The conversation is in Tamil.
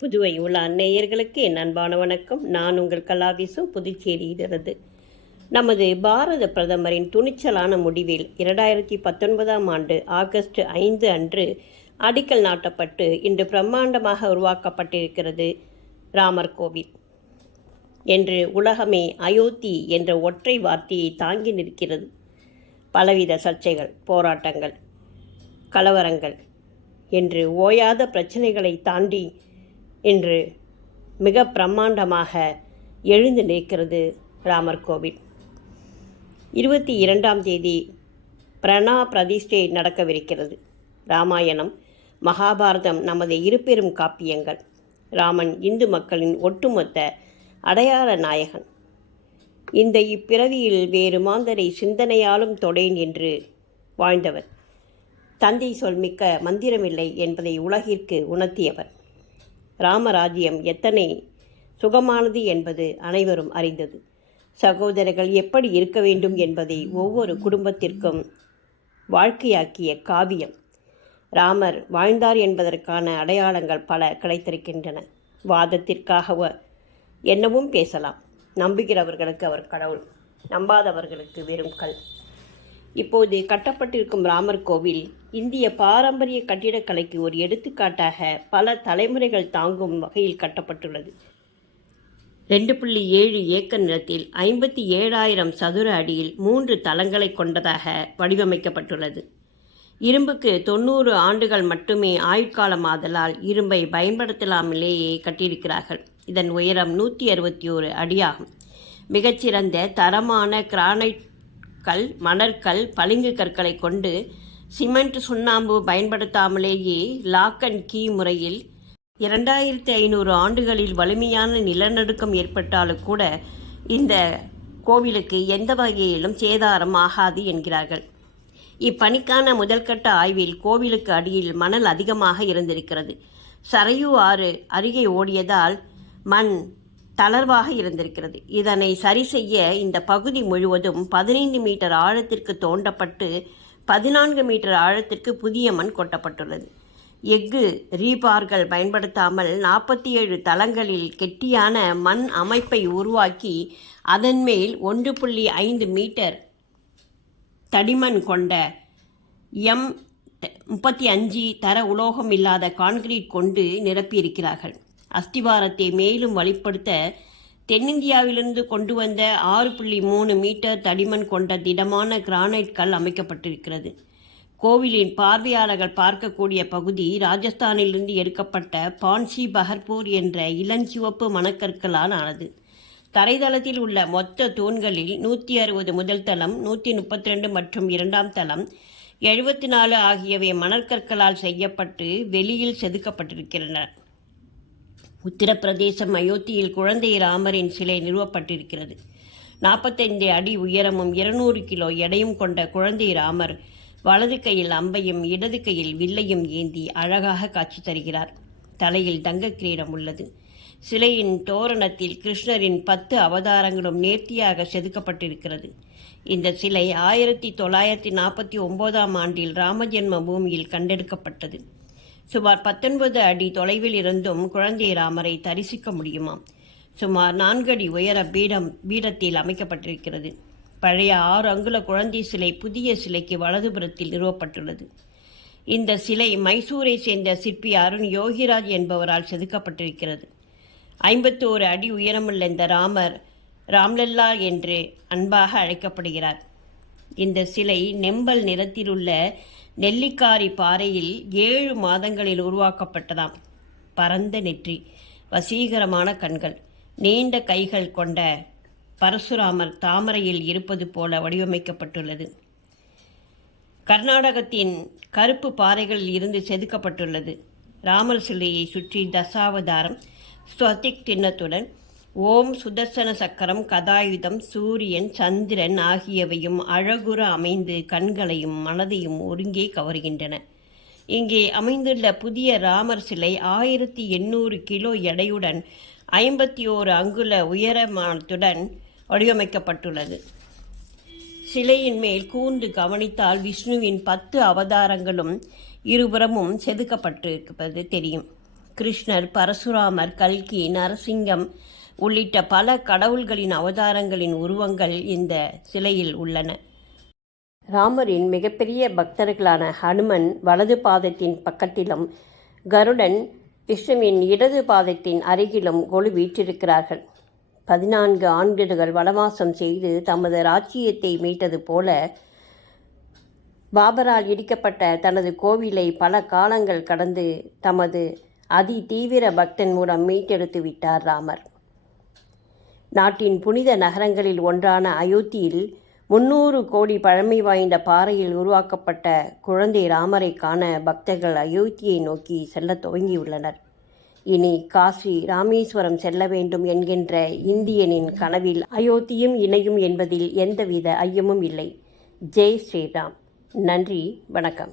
புதுவை உலா நேயர்களுக்கு என் அன்பான வணக்கம். நான் உங்கள் கலாவிசும் புதுச்சேரியிலிருந்து. நமது பாரத பிரதமரின் துணிச்சலான முடிவில் 2019 ஆண்டு ஆகஸ்ட் 5 அன்று அடிக்கல் நாட்டப்பட்டு இன்று பிரம்மாண்டமாக உருவாக்கப்பட்டிருக்கிறது ராமர் கோவில் என்று உலகமே அயோத்தி என்ற ஒற்றை வார்த்தையை தாங்கி நிற்கிறது. பலவித சர்ச்சைகள், போராட்டங்கள், கலவரங்கள் என்று ஓயாத பிரச்சனைகளை தாண்டி இன்று மிக பிரம்மாண்டமாக எழுந்து நிற்கிறது ராமர் கோவில். 22ஆம் தேதி பிரணா பிரதிஷ்டை நடக்கவிருக்கிறது. ராமாயணம், மகாபாரதம் நமது இருபெரும் காப்பியங்கள். ராமன் இந்து மக்களின் ஒட்டுமொத்த அடையாள நாயகன். இந்த இப்பிறவியில் வேறு மாந்தரை சிந்தனையாலும் தொடேன் என்று வாழ்ந்தவர். தந்தை சொல் மிக்க மந்திரமில்லை என்பதை உலகிற்கு உணர்த்தியவர். ராமராஜ்யம் எத்தனை சுகமானது என்பது அனைவரும் அறிந்தது. சகோதரர்கள் எப்படி இருக்க வேண்டும் என்பதை ஒவ்வொரு குடும்பத்திற்கும் வாழ்க்கையாக்கிய காவியம். ராமர் வாழ்ந்தார் என்பதற்கான அடையாளங்கள் பல கிடைத்திருக்கின்றன. வாதத்திற்காக என்னவும் பேசலாம். நம்புகிறவர்களுக்கு அவர் கடவுள், நம்பாதவர்களுக்கு வெறும் கல். இப்போது கட்டப்பட்டிருக்கும் ராமர் கோவில் இந்திய பாரம்பரிய கட்டிடக்கலைக்கு ஒரு எடுத்துக்காட்டாக பல தலைமுறைகள் தாங்கும் வகையில் கட்டப்பட்டுள்ளது. 2.7 ஏக்கர் நிலத்தில் 57,000 சதுர அடியில் 3 தளங்களை கொண்டதாக வடிவமைக்கப்பட்டுள்ளது. இரும்புக்கு 90 ஆண்டுகள் மட்டுமே ஆயுட்காலமாதலால் இரும்பை பயன்படுத்தலாமலேயே கட்டியிருக்கிறார்கள். இதன் உயரம் 161 அடியாகும். மிகச்சிறந்த தரமான கிரானைட் கல், மணற்கல், பளிங்கு கற்களை கொண்டு சிமெண்ட், சுண்ணாம்பு பயன்படுத்தாமலேயே லாக் அண்ட் கீ முறையில் 2500 ஆண்டுகளில் வலிமையான நிலநடுக்கம் ஏற்பட்டாலும் கூட இந்த கோவிலுக்கு எந்த வகையிலும் சேதாரம் ஆகாது என்கிறார்கள். இப்பணிக்கான முதல்கட்ட ஆய்வில் கோவிலுக்கு அடியில் மணல் அதிகமாக இருந்திருக்கிறது. சரையு ஆறு அருகே ஓடியதால் மண் தளர்வாக இருந்திருக்கிறது. இதனை சரி செய்ய இந்த பகுதி முழுவதும் 15 மீட்டர் ஆழத்திற்கு தோண்டப்பட்டு 14 மீட்டர் ஆழத்திற்கு புதிய மண் கொட்டப்பட்டுள்ளது. எஃகு ரீபார்கள் பயன்படுத்தாமல் 47 தளங்களில் கெட்டியான மண் அமைப்பை உருவாக்கி அதன் மேல் 1.5 மீட்டர் தடிமண் கொண்ட M35 தர உலோகம் இல்லாத கான்கிரீட் கொண்டு நிரப்பியிருக்கிறார்கள். அஸ்திவாரத்தை மேலும் வலுப்படுத்த தென்னிந்தியாவிலிருந்து கொண்டு வந்த 6.3 மீட்டர் தடிமன் கொண்ட திடமான கிரானைட் கல் அமைக்கப்பட்டிருக்கிறது. கோவிலின் பார்வையாளர்கள் பார்க்கக்கூடிய பகுதி ராஜஸ்தானிலிருந்து எடுக்கப்பட்ட பான்சி பஹர்பூர் என்ற இளஞ்சிவப்பு மணக்கற்களால் ஆனது. தரைதளத்தில் உள்ள மொத்த தூண்களில் 160 முதல் தளம், 132 மற்றும் 2ஆம் தளம், 74 ஆகியவை மணற்கற்களால் செய்யப்பட்டு வெளியில் செதுக்கப்பட்டிருக்கின்றன. உத்தரப்பிரதேசம் அயோத்தியில் குழந்தை ராமரின் சிலை நிறுவப்பட்டிருக்கிறது. 45 அடி உயரமும் 200 கிலோ எடையும் கொண்ட குழந்தை ராமர் வலது கையில் அம்பையும் இடது கையில் வில்லையும் ஏந்தி அழகாக காட்சி தருகிறார். தலையில் தங்க கிரீடம் உள்ளது. சிலையின் தோரணத்தில் கிருஷ்ணரின் 10 அவதாரங்களும் நேர்த்தியாக செதுக்கப்பட்டிருக்கிறது. இந்த சிலை 1949ஆம் ஆண்டில் ராமஜென்ம பூமியில் கண்டெடுக்கப்பட்டது. சுமார் 19 அடி தொலைவில் இருந்தும் குழந்தை ராமரை தரிசிக்க முடியுமாம். சுமார் 4 அடி உயர பீடத்தில் அமைக்கப்பட்டிருக்கிறது. பழைய 6 அங்குல குழந்தை சிலை புதிய சிலைக்கு வலதுபுறத்தில் நிறுவப்பட்டுள்ளது. இந்த சிலை மைசூரை சேர்ந்த சிற்பி அருண் யோகிராஜ் என்பவரால் செதுக்கப்பட்டிருக்கிறது. 51 அடி உயரமுள்ள இந்த ராமர் ராம்லல்லா என்று அன்பாக அழைக்கப்படுகிறார். இந்த சிலை நெம்பல் நிறத்திலுள்ள நெல்லிக்காரி பாறையில் 7 மாதங்களில் உருவாக்கப்பட்டதாம். பரந்த நெற்றி, வசீகரமான கண்கள், நீண்ட கைகள் கொண்ட பரசுராமர் தாமரையில் இருப்பது போல வடிவமைக்கப்பட்டுள்ளது. கர்நாடகத்தின் கருப்பு பாறைகளில் இருந்து செதுக்கப்பட்டுள்ளது. ராமர் சிலையை சுற்றி தசாவதாரம், ஸ்வதிக் சின்னத்துடன் ஓம், சுதர்சன சக்கரம், கதாயுதம், சூரியன், சந்திரன் ஆகியவையும் அழகுற அமைந்து கண்களையும் மனதையும் ஒருங்கே கவர்கின்றன. இங்கே அமைந்துள்ள புதிய ராமர் சிலை 1800 கிலோ எடையுடன் 51 அங்குல உயரமானத்துடன் வடிவமைக்கப்பட்டுள்ளது. சிலையின் மேல் கூர்ந்து கவனித்தால் விஷ்ணுவின் 10 அவதாரங்களும் இருபுறமும் செதுக்கப்பட்டிருப்பது தெரியும். கிருஷ்ணர், பரசுராமர், கல்கி, நரசிங்கம் உள்ளிட்ட பல கடவுள்களின் அவதாரங்களின் உருவங்கள் இந்த சிலையில் உள்ளன. ராமரின் மிகப்பெரிய பக்தர்களான ஹனுமன் வலது பாதத்தின் பக்கத்திலும், கருடன் விஷ்ணுவின் இடது பாதத்தின் அருகிலும் கொலு வீற்றிருக்கிறார்கள். 14 ஆண்டுகள் வனவாசம் செய்து தமது ராஜ்ஜியத்தை மீட்டது போல பாபரால் இடிக்கப்பட்ட தனது கோவிலை பல காலங்கள் கடந்து தமது அதி தீவிர பக்தன் மூலம் மீட்டெடுத்து விட்டார் ராமர். நாட்டின் புனித நகரங்களில் ஒன்றான அயோத்தியில் 300 கோடி பழமை வாய்ந்த பாறையில் உருவாக்கப்பட்ட குழந்தை ராமரை காண பக்தர்கள் அயோத்தியை நோக்கி செல்ல துவங்கியுள்ளனர். இனி காசி, ராமேஸ்வரம் செல்ல வேண்டும் என்கின்ற இந்தியனின் கனவில் அயோத்தியும் இணையும் என்பதில் எந்தவித ஐயமும் இல்லை. ஜெய் ஸ்ரீராம். நன்றி, வணக்கம்.